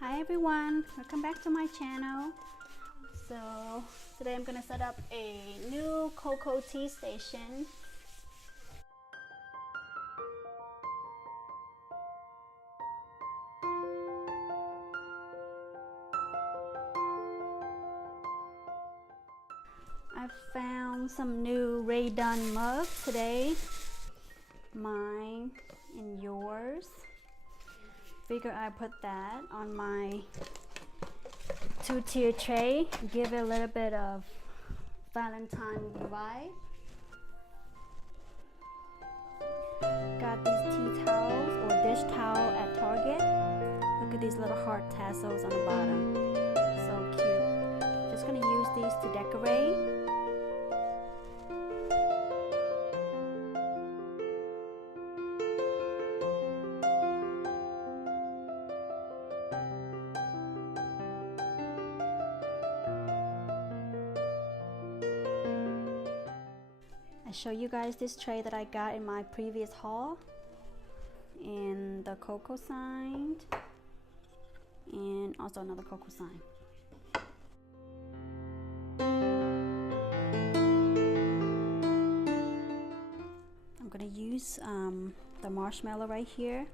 Hi everyone, welcome back to my channel. So today I'm gonna set up a new cocoa tea station. I found some new Ray Dunn mugs today, mine and yours. Figure I put that on my two-tier tray, give it a little bit of Valentine vibe. Got these tea towels or dish towel at Target. Look at these little heart tassels on the bottom, so cute. Just gonna use these to decorate. I show you guys this tray that I got in my previous haul, and the cocoa sign, and also another cocoa sign. I'm gonna use the marshmallow right here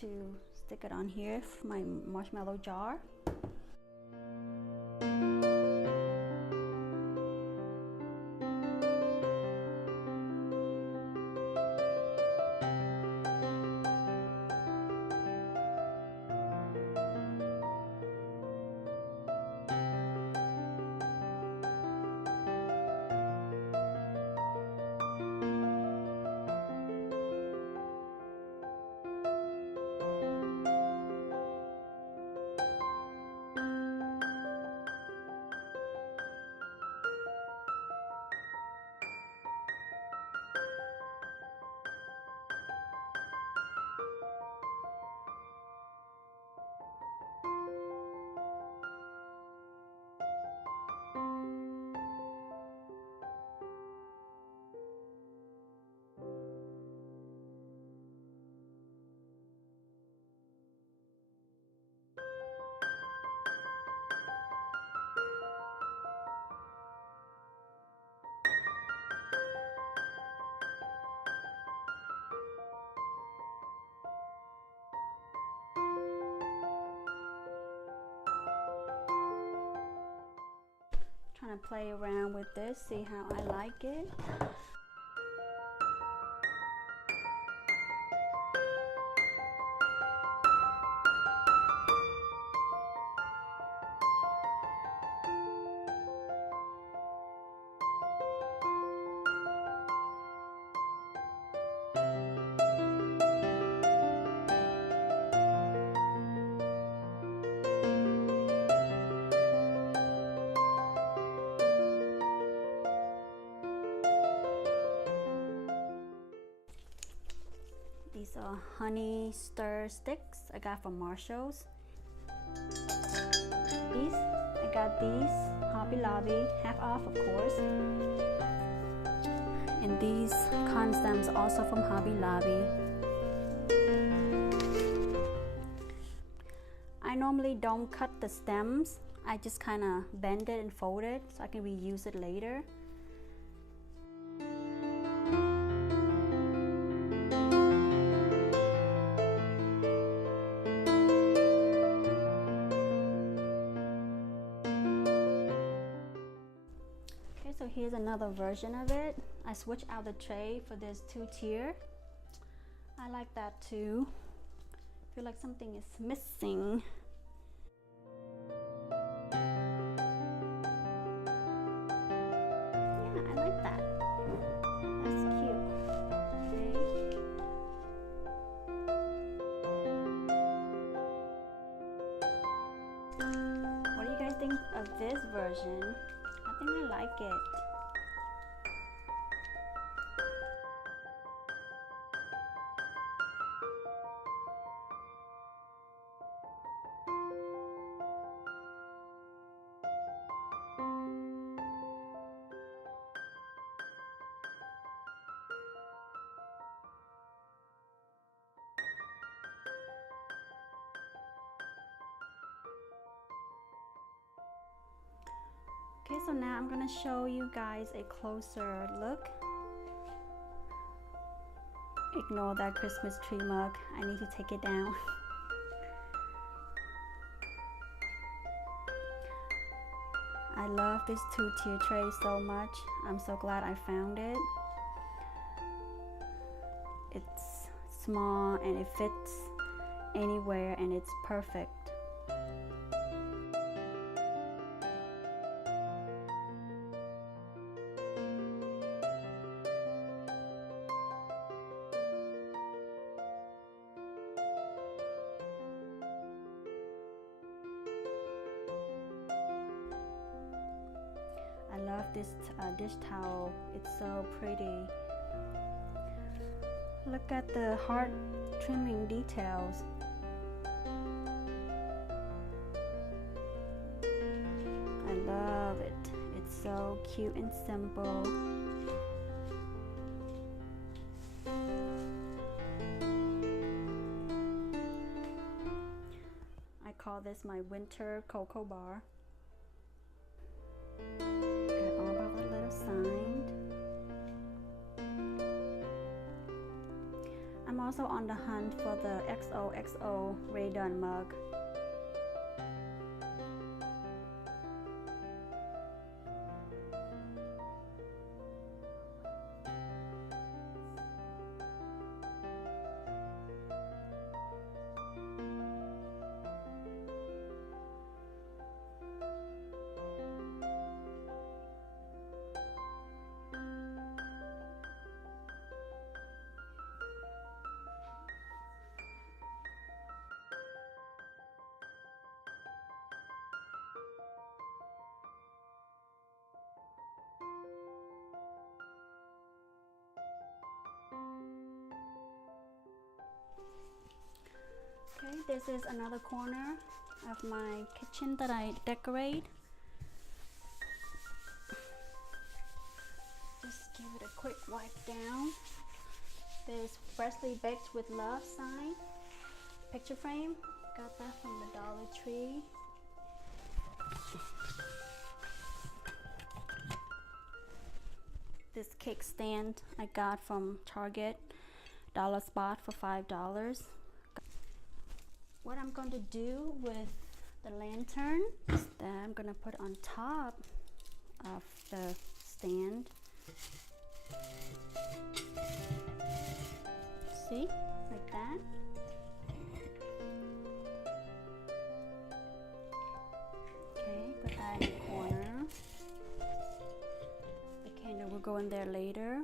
to stick it on here for my marshmallow jar. Trying to play around with this, see how I like it. These are honey stir sticks I got from Marshall's. I got these Hobby Lobby, half off of course. And these con stems also from Hobby Lobby. I normally don't cut the stems. I just kind of bend it and fold it so I can reuse it later. So here's another version of it. I switched out the tray for this two-tier. I like that too. Feel like something is missing. Yeah, I like that. That's cute. Okay. What do you guys think of this version? I think I like it. Okay, so now I'm gonna show you guys a closer look. Ignore that Christmas tree mug. I need to take it down. I love this 2-tier tray so much. I'm so glad I found it. It's small and it fits anywhere and it's perfect. I love this dish towel. It's so pretty. Look at the heart trimming details. I love it. It's so cute and simple. I call this my winter cocoa bar. Signed. I'm also on the hunt for the XOXO Ray Dunn mug. Okay, this is another corner of my kitchen that I decorate. Just give it a quick wipe down. This freshly baked with love sign picture frame. Got that from the Dollar Tree. This cake stand I got from Target Dollar Spot for $5. What I'm going to do with the lantern is that I'm going to put on top of the stand. See, like that. Okay, put that in the corner. The candle will go in there later.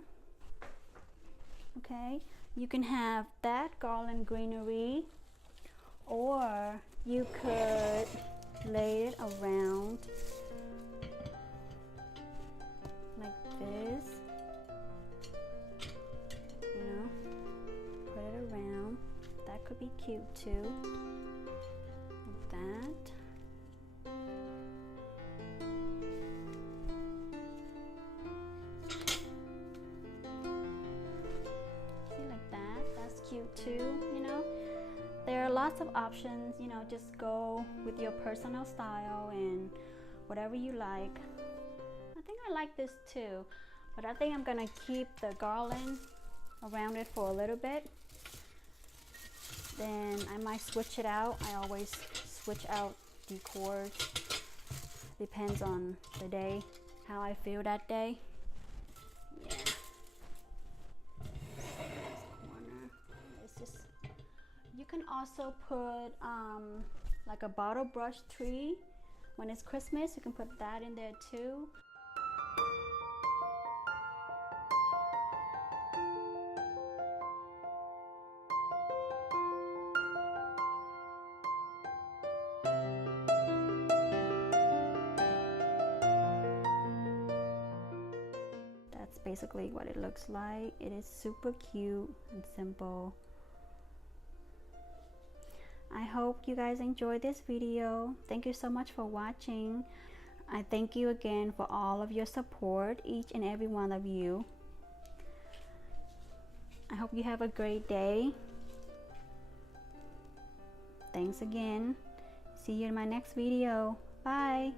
Okay, you can have that garland greenery, or you could lay it around like this, you know, put it around. That could be cute too, like that. See, like that, that's cute too, you know. There are lots of options, you know, just go with your personal style and whatever you like. I think I like this too, but I think I'm gonna keep the garland around it for a little bit. Then I might switch it out. I always switch out decor. Depends on the day, how I feel that day. Yeah. It's just, you can also put like a bottle brush tree. When it's Christmas, you can put that in there too. That's basically what it looks like. It is super cute and simple. I hope you guys enjoyed this video. Thank you so much for watching. I thank you again for all of your support, each and every one of you. I hope you have a great day. Thanks again. See you in my next video. Bye.